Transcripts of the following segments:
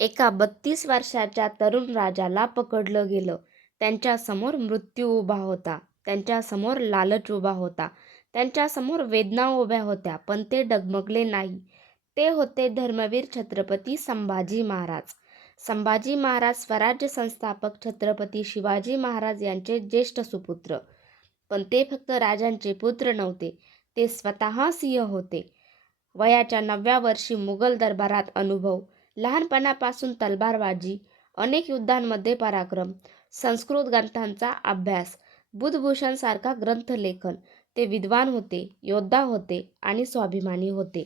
एका 32 वर्षाच्या तरुण राजाला पकडलं गेलं. त्यांच्यासमोर मृत्यू उभा होता. त्यांच्यासमोर लालच उभा होता. त्यांच्यासमोर वेदना उभ्या होत्या. पण ते डगमगले नाही. ते होते धर्मवीर छत्रपती संभाजी महाराज. संभाजी महाराज स्वराज्य संस्थापक छत्रपती शिवाजी महाराज यांचे ज्येष्ठ सुपुत्र. पण ते फक्त राजांचे पुत्र नव्हते. ते स्वतः सिंह होते. वयाच्या 9व्या वर्षी मुघल दरबारात अनुभव, लहानपणापासून तलवारबाजी, अनेक युद्धांमध्ये पराक्रम, संस्कृत ग्रंथांचा अभ्यास, बुधभूषणसारखा ग्रंथलेखन. ते विद्वान होते, योद्धा होते आणि स्वाभिमानी होते.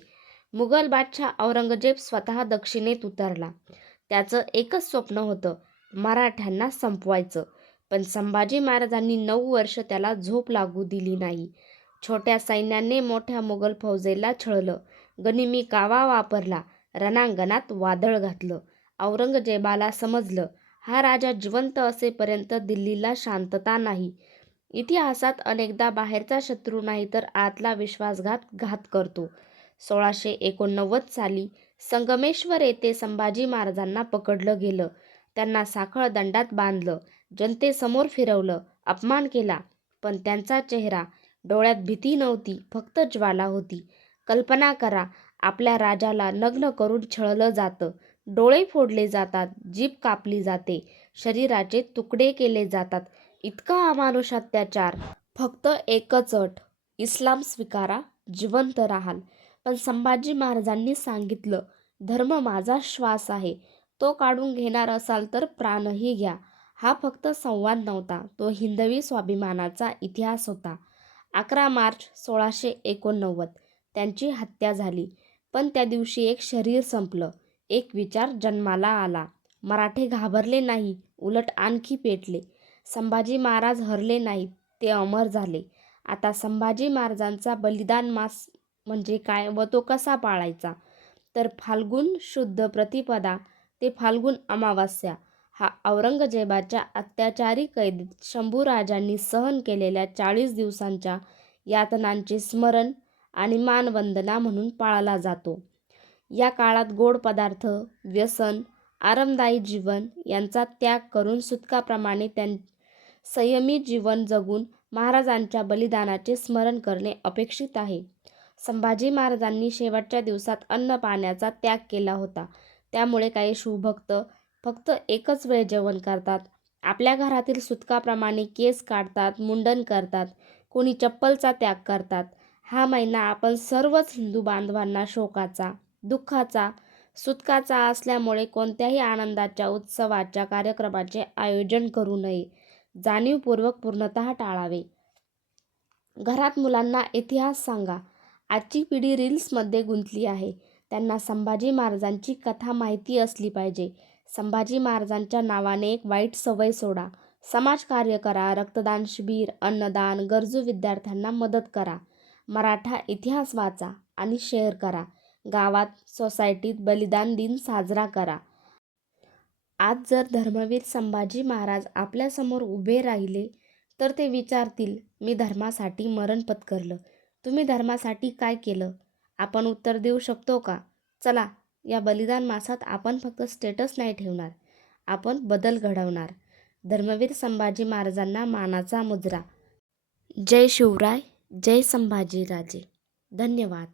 मुघल बादशाह औरंगजेब स्वतः दक्षिणेत उतरला. त्याचं एकच स्वप्न होतं, मराठ्यांना संपवायचं. पण संभाजी महाराजांनी 9 वर्ष त्याला झोप लागू दिली नाही. छोट्या सैन्याने मोठ्या मुघल फौजेला छळलं. गनिमी कावा वापरला. रणांगणात वादळ घातलं. औरंगजेबाला समजलं, हा राजा जिवंत असेपर्यंत दिल्लीला शांतता नाही. इतिहासात अनेकदा बाहेरचा शत्रू नाही तर आतला विश्वासघात करतो. 1689 साली संगमेश्वर येथे संभाजी महाराजांना पकडलं गेलं. त्यांना साखळ दंडात बांधलं. जनतेसमोर फिरवलं. अपमान केला. पण त्यांचा चेहरा, डोळ्यात भीती नव्हती, फक्त ज्वाला होती. कल्पना करा, आपल्या राजाला नग्न करून छळलं जातं. डोळे फोडले जातात. जीभ कापली जाते. शरीराचे तुकडे केले जातात. इतका अमानुष अत्याचार. फक्त एकच अट, इस्लाम स्वीकारा, जिवंत राहाल. पण संभाजी महाराजांनी सांगितलं, धर्म माझा श्वास आहे. तो काढून घेणार असाल तर प्राणही घ्या. हा फक्त संवाद नव्हता, तो हिंदवी स्वाभिमानाचा इतिहास होता. 11 मार्च 1689 त्यांची हत्या झाली. पण त्या दिवशी एक शरीर संपलं. एक विचार जन्माला आला. मराठे घाबरले नाही, उलट आणखी पेटले. संभाजी महाराज हरले नाहीत, ते अमर झाले. आता संभाजी महाराजांचा बलिदान मास म्हणजे काय व तो कसा पाळायचा? तर फाल्गुन शुद्ध प्रतिपदा ते फाल्गुन अमावास्या हा औरंगजेबाच्या अत्याचारी कैदेत शंभूराजांनी सहन केलेल्या 40 दिवसांच्या यातनांचे स्मरण आणि मानवंदना म्हणून पाळला जातो. या काळात गोड पदार्थ, व्यसन, आरामदायी जीवन यांचा त्याग करून सुतकाप्रमाणे संयमी जीवन जगून महाराजांच्या बलिदानाचे स्मरण करणे अपेक्षित आहे. संभाजी महाराजांनी शेवटच्या दिवसात अन्न पाण्याचा त्याग केला होता. त्यामुळे काही शिवभक्त फक्त एकच वेळ जेवण करतात. आपल्या घरातील सुतकाप्रमाणे केस काढतात, मुंडन करतात, कोणी चप्पलचा त्याग करतात. हा महिना आपण सर्वच हिंदू बांधवांना शोकाचा, दुःखाचा, सुतकाचा असल्यामुळे कोणत्याही आनंदाच्या, उत्सवाच्या कार्यक्रमाचे आयोजन करू नये. जाणीवपूर्वक पूर्णतः टाळावे. घरात मुलांना इतिहास सांगा. आजची पिढी रील्समध्ये गुंतली आहे. त्यांना संभाजी महाराजांची कथा माहिती असली पाहिजे. संभाजी महाराजांच्या नावाने एक वाईट सवय सोडा. समाजकार्य करा, रक्तदान शिबिर, अन्नदान, गरजू विद्यार्थ्यांना मदत करा. मराठा इतिहास वाचा आणि शेअर करा. गावात, सोसायटीत बलिदान दिन साजरा करा. आज जर धर्मवीर संभाजी महाराज आपल्यासमोर उभे राहिले तर ते विचारतील, मी धर्मासाठी मरण पत्करलं. तुम्ही धर्मासाठी काय केलं? आपण उत्तर देऊ शकतो का? चला, या बलिदान मासात आपण फक्त स्टेटस नाही ठेवणार, आपण बदल घडवणार. धर्मवीर संभाजी महाराजांना मानाचा मुजरा. जय शिवराय, जय संभाजीराजे. धन्यवाद.